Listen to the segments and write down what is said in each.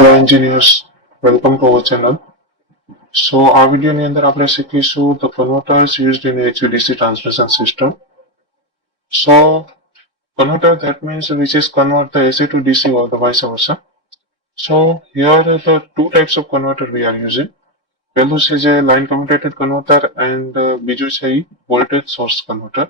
Hello engineers, welcome to our channel. So આ વિડિયોની અંદર આપણે શીખીશું the converters used in HVDC transmission system. So converter, that means which is convert the AC to DC or the vice versa. So here are the two types of converter we are using. પહેલું છે જે line commutated converter and બીજું છે ઈ voltage source converter.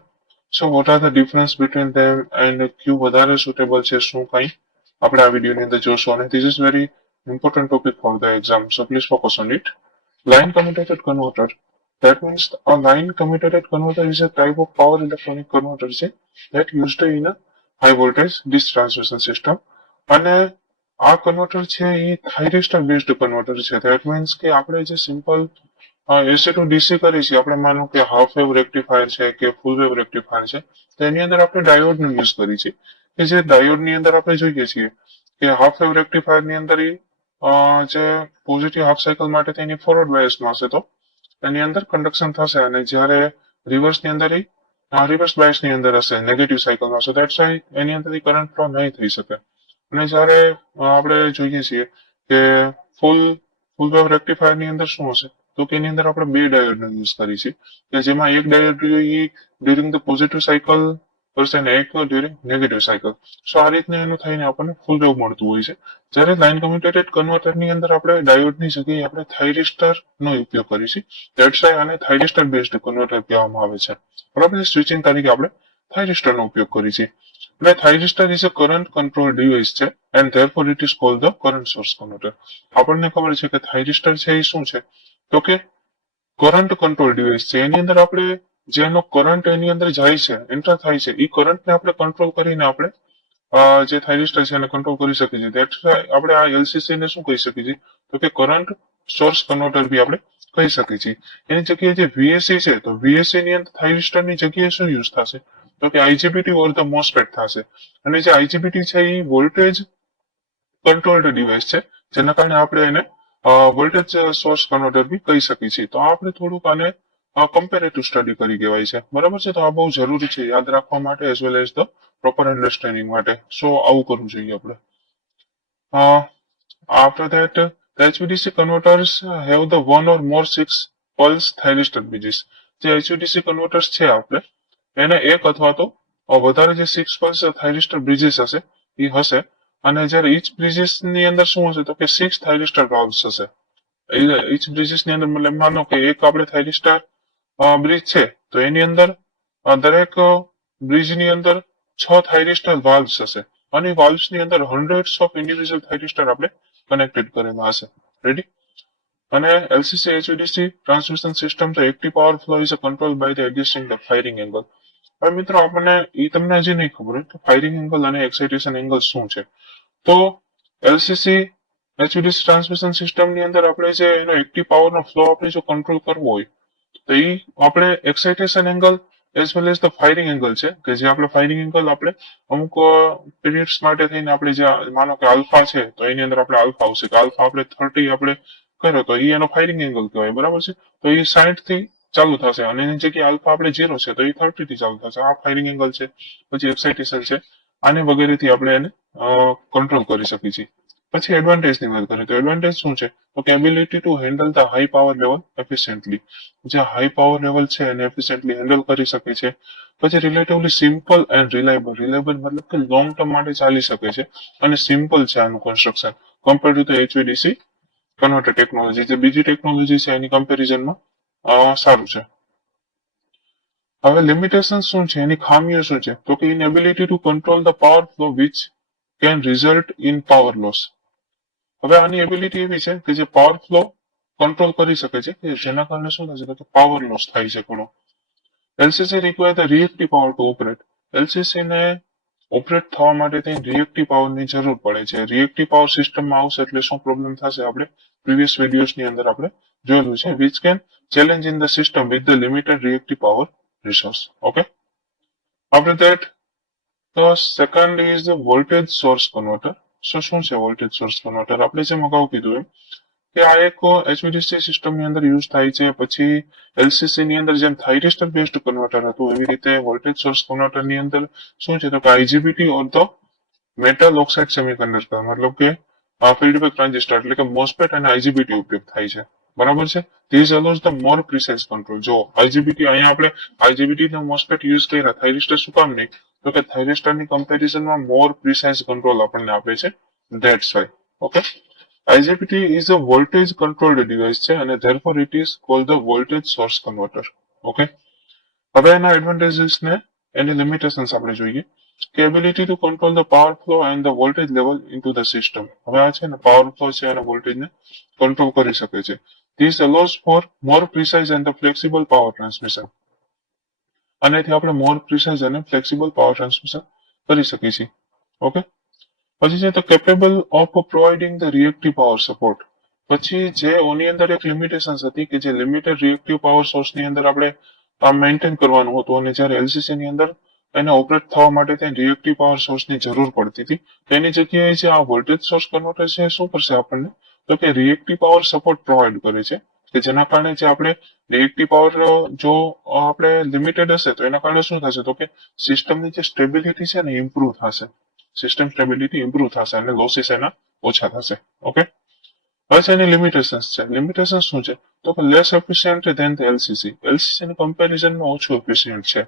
So what are the difference between them and ક્યુ વધારે suitable છે શું કઈ આપણે આ વિડિયોની અંદર જોશું અને this is very important topic for the exam, so please focus on it. Line commutated converter, that means a line commutated converter is a type of power electronic converter that used in a high voltage DC transmission system. અને આ converter છે એ થાઇરિસ્ટર based converter છે. That means કે આપણે જે simple AC to DC કરીએ છીએ, આપણે માનો કે હાફ વેવ રેક્ટિફાયર છે કે ફૂલ વેવ રેક્ટિફાયર છે, તો એની અંદર આપણે ડાયોડનો યુઝ કરીએ છીએ. કે જે ડાયોડની અંદર આપણે જોઈએ છીએ કે હાફ વેવ રેક્ટિફાયર ની અંદર જે પોઝિટિવ હાફ સાયકલ માટે તેની ફોરવર્ડ બાયસમાં હશે તો એની અંદર કન્ડક્શન થશે, અને જ્યારે રિવર્સની અંદર રિવર્સ બાયસની અંદર હશે નેગેટિવ સાયકલમાં હશે, દેટ્સ વાય એની અંદરથી કરંટ ફ્લો નહીં થઈ શકે. અને જ્યારે આપણે જોઈએ છીએ કે ફૂલ વેવ રેક્ટિફાયર ની અંદર શું હશે તો કે એની અંદર આપણે બે ડાયોડનો યુઝ કરીએ છીએ કે જેમાં એક diode during the positive cycle કરશે ને એક ડ્યુરિંગ નેગેટિવ સાયકલ. સો આ રીતના એનું થઈને આપણને ફૂલ વેવ મળતું હોય છે. જ્યારે લાઇન કમ્યુટેટેડ કન્વર્ટર ની અંદર આપણે ડાયોડની જગ્યાએ આપણે થાઇરિસ્ટર નો ઉપયોગ કરીએ છીએ. દેટ્સ વાય આને થાઇરિસ્ટર બેઝડ કન્વર્ટર કહેવામાં આવે છે. બરાબર, સ્વિચિંગ તરીકે આપણે થાઇરિસ્ટર નો ઉપયોગ કરીએ છીએ. અને thyristor is a current control device છે and therefore it is called the current source converter. આપણને ખબર છે કે થાઇરિસ્ટર છે એ શું છે તો કે કરંટ કંટ્રોલ ડિવાઇસ છે. એની અંદર આપણે જેનો કરંટ એની અંદર જાય છે, એન્ટર થાય છે, એ કરંટને આપણે કંટ્રોલ કરીને આપણે જે થાઇરિસ્ટર છે એને કંટ્રોલ કરી શકીએ છીએ. દેટ્સ આપણે આ એલસીસી ને શું કહી શકીએ છીએ તો કે કરંટ સોર્સ કન્વર્ટર બી આપણે કહી શકીએ છીએ. એની જગ્યાએ જે વીએસસી છે તો વીએસસી ની અંદર થાઇરિસ્ટર ની જગ્યાએ શું યુઝ થશે તો કે આઈજીબીટી ઓર ધ મોસ્ફેટ થશે. અને જે આઈજીબીટી છે એ વોલ્ટેજ કંટ્રોલ્ડ ડિવાઇસ છે, જેના કારણે આપણે એને વોલ્ટેજ સોર્સ કન્વર્ટર બી કહી શકીએ છીએ. તો આપણે થોડુંક આને કમ્પેરેટિવ સ્ટડી કરી કહેવાય છે. બરાબર છે, તો આ બહુ જરૂરી છે યાદ રાખવા માટે as well as the proper understanding માટે. સો આવું કરવું જોઈએ આપણે. After that the HVDC converters have the one or more 6 pulse thyristor bridges. જે HVDC converters છે આપણે એને એક અથવા તો વધારે જે 6 pulse thyristor bridges હશે એ હશે. અને જ્યારે each bridges ની અંદર શું હશે તો કે 6 thyristor valves હશે. each bridges ની અંદર મતલબ માનો કે એક આપણે thyristor બ્રિજ છે તો એની અંદર દરેક બ્રિજ ની અંદર 6 થાઇરિસ્ટર વાલ્વ્સ હશે અને વાલ્વ્સ ની અંદર હંડ્રેડ્સ ઓફ ઇન્ડિવિજ્યુઅલ થાઇરિસ્ટર આપણે કનેક્ટેડ કરેલા હશે. રેડી. અને એલસીસી એચવીડીસી ટ્રાન્સમિશન સિસ્ટમ તો active power flow is control by the adjusting the firing angle. હવે મિત્રો આપણને એ તમને હજી નહીં ખબર હોય કે ફાયરિંગ એંગલ અને એક્સાઇટેશન એંગલ શું છે. તો એલસીસી એચવીડીસી ટ્રાન્સમિશન સિસ્ટમ ની અંદર આપણે જે એનો એક્ટિવ પાવરનો ફ્લો આપણે જો કંટ્રોલ કરવો હોય તો એ આપણે excitation angle as well as the firing angle છે કે જે આપણે ફાયરિંગ એંગલ આપણે અમુક પીરિયડ્સ માટે થઈને આપણે જે માનો કે આલ્ફા છે તો એની અંદર આપણે આલ્ફા આવશે કે આલ્ફા આપણે 30 આપણે કર્યો તો એ એનો ફાયરિંગ એંગલ કહેવાય. બરાબર છે, તો એ 60 થી ચાલુ થશે અને એની જગ્યાએ આલ્ફા આપણે 0 છે તો એ 30 થી ચાલુ થશે. આ ફાયરિંગ એંગલ છે. પછી એક્સાઇટેશન છે, આને વગેરેથી આપણે એને કંટ્રોલ કરી શકીએ છીએ. પછી એડવાન્ટેજ ની વાત કરીએ તો એડવાન્ટેજ શું છે તો કે ability to handle the high power level efficiently. જે હાઈ પાવર લેવલ છે એને એફિશિયન્ટલી હેન્ડલ કરી શકે છે. પછી relatively simple and reliable. Reliable મતલબ કે લોંગ ટર્મ માટે ચાલી શકે છે અને સિમ્પલ છે આનું construction compare to the HVDC converter technology. જે બીજી ટેકનોલોજી છે એની કમ્પેરિઝનમાં સારું છે. હવે લિમિટેશન શું છે, એની ખામીઓ શું છે તો કે inability to control the power flow which can result in power loss. હવે આની એબિલિટી એવી છે કે જે પાવર ફ્લો કંટ્રોલ કરી શકે છે કે જેના કારણે શું થશે તો પાવર લોસ થાય છે ઘણો. LCC require the reactive power to operate. LCC ને ઓપરેટ થવા માટે રિએક્ટિવ પાવરની જરૂર પડે છે. રિએક્ટિવ પાવર સિસ્ટમમાં આવશે એટલે શું પ્રોબ્લેમ થશે આપણે પ્રીવિયસ વિડીયોઝની અંદર આપણે જોયેલું છે. Which can challenge in the system with the limited reactive power resource. Okay, after that the second is the voltage source converter. શું છે વોલ્ટેજ સોર્સ કન્વર્ટર? આપણે જેમ અગાઉ કીધું એમ કે આ એક એચવીડીસી સિસ્ટમ ની અંદર યુઝ થાય છે. પછી એલસીસી ની અંદર જેમ થાઇરિસ્ટર બેઝડ કન્વર્ટર હતું એવી રીતે વોલ્ટેજ સોર્સ કન્વર્ટર ની અંદર શું છે તો કે આઈજીબીટી or the metal oxide semiconductor મતલબ કે ફીડબેક ટ્રાન્ઝિસ્ટર એટલે કે મોસ્ફેટ અને આઈજીબીટી ઉપયોગ થાય છે, બરાબર છે. This allows the more precise control. જો આઈજીબીટી અહીંયા આપણે આઈજીબીટી ને મોસ્ફેટ યુઝ કર્યા, થાઇરિસ્ટર શું કામ નહીં? તો કે થાઇરિસ્ટરની કમ્પેરિઝનમાં મોર પ્રિસાઇઝ કંટ્રોલ આપણને આપે છે. That's why. Okay. આઈજીબીટી is a voltage controlled device છે અને therefore it is called the voltage source converter. Okay. હવે એના એડવાન્ટેજીસ ને એની લિમિટેશન્સ આપણે જોઈએ કે ability to control the power flow and the voltage level into the system. હવે આ છે ને પાવર ફ્લો છે અને વોલ્ટેજને કંટ્રોલ કરી શકે છે. This allows for more precise and the flexible power transmission. આનાથી આપણે મોર પ્રિસાઇઝ અને ફ્લેક્સિબલ પાવર ટ્રાન્સમિશન કરી શકીએ છીએ. ઓકે. પછી છે તો capable of providing the reactive power support. પછી જે ઓની અંદર એક લિમિટેશન્સ હતી કે જે લિમિટેડ રિએક્ટિવ પાવર સોર્સની અંદર આપણે મેન્ટેન કરવાનું હતું અને જ્યારે એલસીસી ની અંદર એને ઓપરેટ થવા માટે ત્યાં રિએક્ટિવ પાવર સોર્સની જરૂર પડતી હતી. તેની જગ્યાએ જે આ વોલ્ટેજ સોર્સ કન્વર્ટર છે શું કરશે આપણને? તો કે રિએક્ટિવ પાવર સપોર્ટ પ્રોવાઈડ કરે છે કે જેના કારણે જે આપણે રિએક્ટિવ પાવર જો આપણે લિમિટેડ હશે તો એના કારણે શું થશે? તો કે સિસ્ટમની જે સ્ટેબિલિટી છે ને ઇમ્પ્રુવ થશે. સિસ્ટમ સ્ટેબિલિટી ઇમ્પ્રુવ થશે અને લોસીસ એના ઓછા થશે. ઓકે. હવે એની લિમિટેશન્સ છે. લિમિટેશન શું છે? તો કે less efficient than the LCC. LCC ની કમ્પેરિઝનમાં ઓછું એફિશિયન્ટ છે,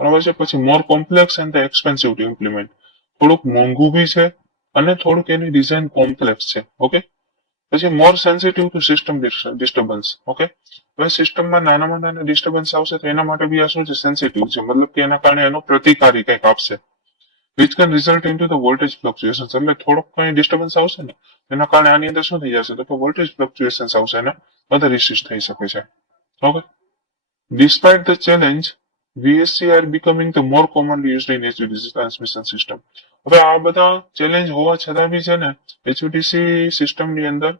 બરાબર છે. પછી more complex and expensive to implement. થોડુંક મોંઘું બી છે અને થોડુંક એની ડિઝાઇન કોમ્પ્લેક્સ છે. ઓકે. પછી more sensitive to system disturbance. Okay. હવે સિસ્ટમમાં નાનામાં નાના ડિસ્ટર્બન્સ આવશે તો એના માટે બી આ શું છે? સેન્સિટિવ છે, મતલબ કે એના કારણે એનો પ્રતિકારી કંઈક આપશે. Which can result in to the voltage fluctuation. એટલે થોડોક કઈ ડિસ્ટર્બન્સ આવશે ને એના કારણે આની અંદર શું થઈ જશે? તો કે વોલ્ટેજ ફ્લક્ચ્યુએશન આવશે અને અધર ઇસ્યુઝ થઈ શકે છે. Okay. Despite the challenge, VSC are becoming the more commonly used in HVDC transmission system. હવે આ બધા ચેલેન્જ હોવા છતાં બી છે ને એચવીડીસી સિસ્ટમની અંદર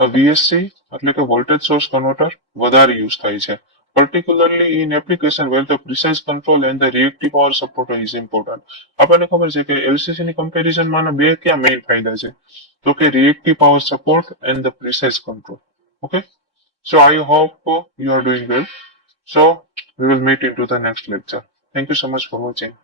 VSC એટલે કે વોલ્ટેજ સોર્સ કન્વર્ટર વધારે યુઝ થાય છે. Particularly in application where the precise control and the reactive power support is important. આપણને ખબર છે કે એલસીસી ની કમ્પેરિઝનમાં બે ક્યાં મેઇન ફાયદા છે? તો કે reactive power support and the precise control. Okay. So I hope you are doing well. So we will meet into the next lecture. Thank you so much for watching.